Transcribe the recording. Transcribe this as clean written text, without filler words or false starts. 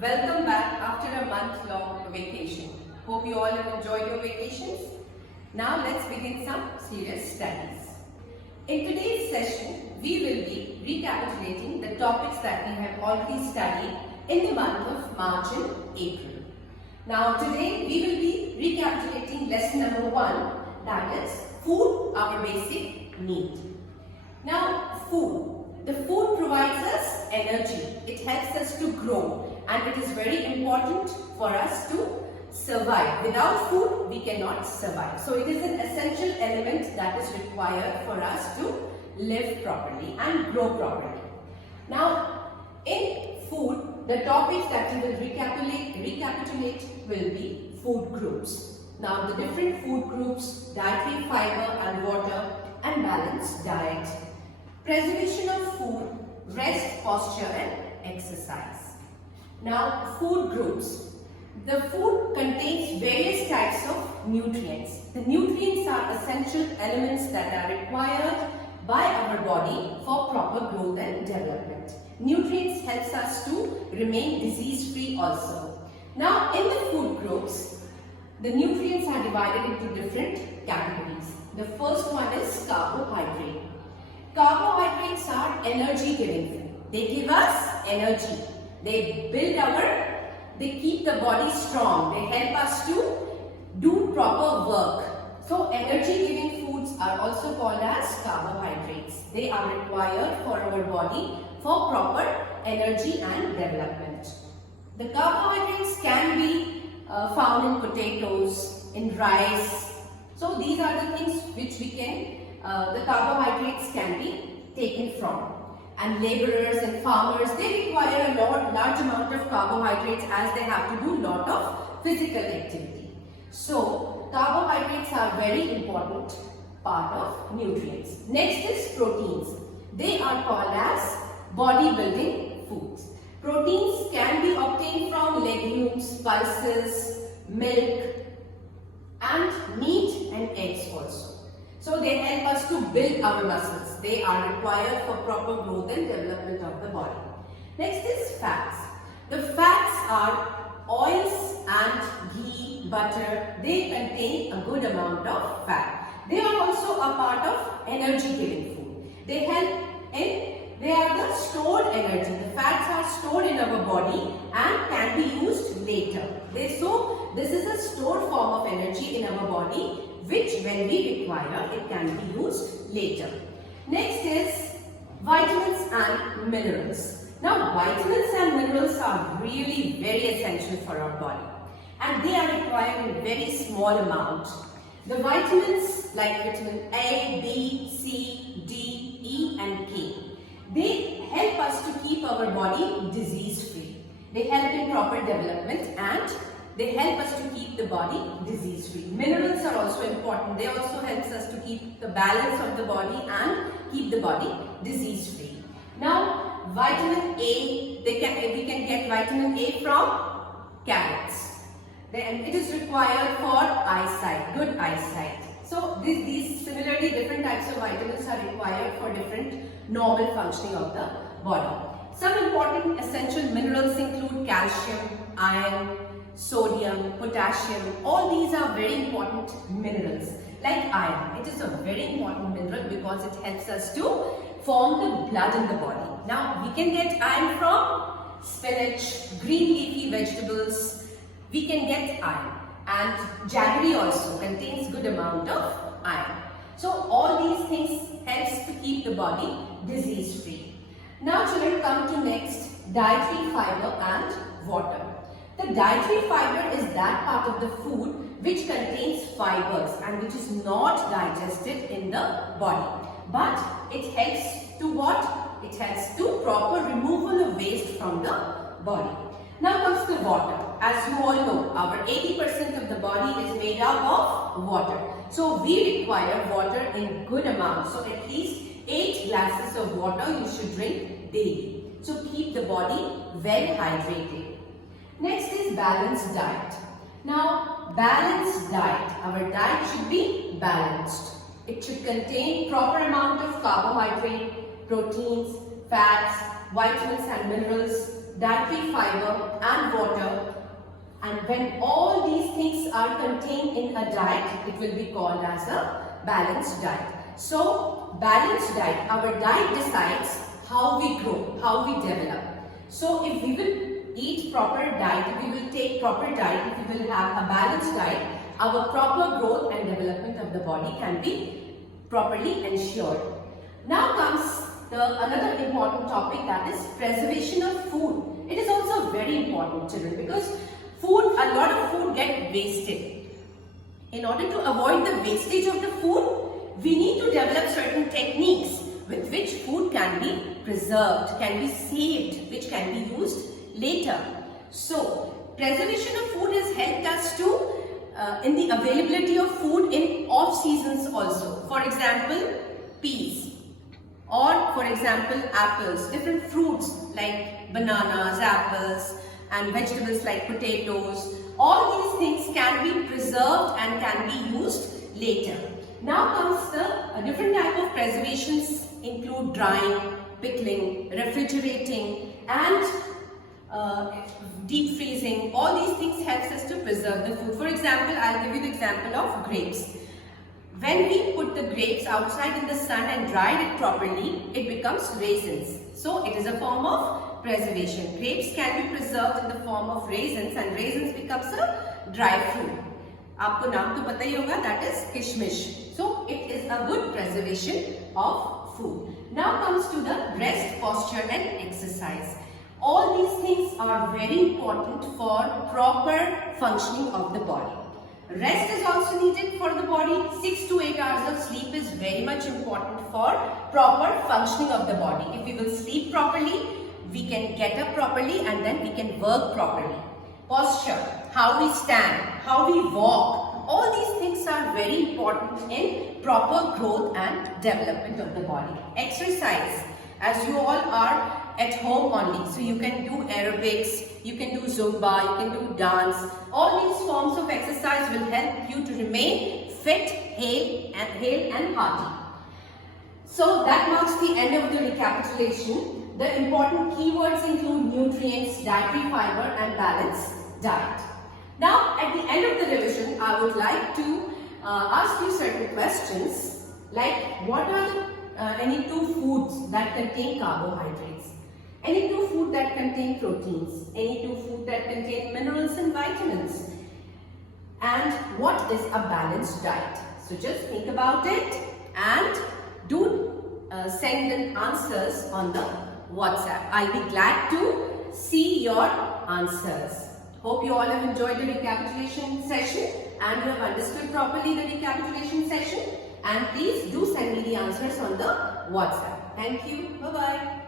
Welcome back after a month-long vacation. Hope you all have enjoyed your vacations. Now let's begin some serious studies. In today's session, we will be recapitulating the topics that we have already studied in the month of March and April. Now today we will be recapitulating lesson number 1, that is food, our basic need. Now food. The food provides us energy. It helps us to grow. And it is very important for us to survive. Without food, we cannot survive. So it is an essential element that is required for us to live properly and grow properly. Now, in food, the topics that we will recapitulate will be food groups. Now, the different food groups, dietary fiber and water, and balanced diet, preservation of food, rest, posture, and exercise. Now, food groups. The food contains various types of nutrients. The nutrients are essential elements that are required by our body for proper growth and development. Nutrients helps us to remain disease-free also. Now, in the food groups, the nutrients are divided into different categories. The first one is carbohydrate. Carbohydrates are energy-giving food. They give us energy. They keep the body strong. They help us to do proper work. So energy-giving foods are also called as carbohydrates. They are required for our body for proper energy and development. The carbohydrates can be found in potatoes, in rice. So these are the things which the carbohydrates can be taken from. And laborers and farmers, they require a large amount of carbohydrates as they have to do a lot of physical activity. So, carbohydrates are very important part of nutrients. Next is proteins. They are called as bodybuilding foods. Proteins can be obtained from legumes, pulses, milk, and meat and eggs also. So they help us to build our muscles. They are required for proper growth and development of the body. Next is fats. The fats are oils and ghee, butter. They contain a good amount of fat. They are also a part of energy-giving food. They are the stored energy. The fats are stored in our body and can be used later. So this is a stored form of energy in our body, which when we require, it can be used later. Next is vitamins and minerals. Now, vitamins and minerals are really very essential for our body, and they are required in very small amount. The vitamins like vitamin A, B, C, D, E and K, they help us to keep our body disease-free. They help in proper development and they help us to keep the body disease-free. Minerals are also important. They also help us to keep the balance of the body and keep the body disease-free. Now, vitamin A, we can get vitamin A from carrots. Then it is required for eyesight, good eyesight. So these similarly different types of vitamins are required for different normal functioning of the body. Some important essential minerals include calcium, iron, sodium, potassium. All these are very important minerals. Like iron, it is a very important mineral because it helps us to form the blood in the body. Now we can get iron from spinach, green leafy vegetables. We can get iron, and jaggery also contains good amount of iron. So all these things helps to keep the body disease free. Now children, come to next, dietary fiber and water. The dietary fiber is that part of the food which contains fibers and which is not digested in the body. But it helps to what? It helps to proper removal of waste from the body. Now comes the water. As you all know, our 80% of the body is made up of water. So we require water in good amounts. So at least 8 glasses of water you should drink daily. So keep the body well hydrated. Next is balanced diet. Now, balanced diet. Our diet should be balanced. It should contain proper amount of carbohydrate, proteins, fats, vitamins and minerals, dietary fiber and water. And when all these things are contained in a diet, it will be called as a balanced diet. So, balanced diet, our diet decides how we grow, how we develop. So, if we will eat proper diet, if we will take proper diet, if we will have a balanced diet, our proper growth and development of the body can be properly ensured. Now comes another important topic, that is preservation of food. It is also very important, children, because a lot of food get wasted. In order to avoid the wastage of the food, we need to develop certain techniques with which food can be preserved, can be saved, which can be used later. So, preservation of food has helped us to in the availability of food in off seasons also. For example, peas, or for example apples, different fruits like bananas, apples, and vegetables like potatoes. All these things can be preserved and can be used later. Now comes the different type of preservations include drying, pickling, refrigerating, and deep freezing. All these things helps us to preserve the food. For example, I'll give you the example of grapes. When we put the grapes outside in the sun and dried it properly, it becomes raisins. So it is a form of preservation. Grapes can be preserved in the form of raisins, and raisins becomes a dry fruit. आपको नाम तो पता ही होगा, that is kishmish. So it is a good preservation of food. Now comes to the rest, posture and exercise. All these things are very important for proper functioning of the body. Rest is also needed for the body. 6 to 8 hours of sleep is very much important for proper functioning of the body. If we will sleep properly, we can get up properly and then we can work properly. Posture, how we stand, how we walk, all these things are very important in proper growth and development of the body. Exercise, as you all are at home only, so you can do aerobics, you can do Zumba, you can do dance. All these forms of exercise will help you to remain fit, hale and hearty. So that marks the end of the recapitulation. The important keywords include nutrients, dietary fiber and balanced diet. Now at the end of the revision, I would like to ask you certain questions like what are any 2 foods that contain carbohydrates? Any 2 food that contain proteins? Any 2 food that contain minerals and vitamins? And what is a balanced diet? So just think about it and do send in answers on the WhatsApp. I'll be glad to see your answers. Hope you all have enjoyed the recapitulation session and you have understood properly the recapitulation session. And please do send me the answers on the WhatsApp. Thank you. Bye-bye.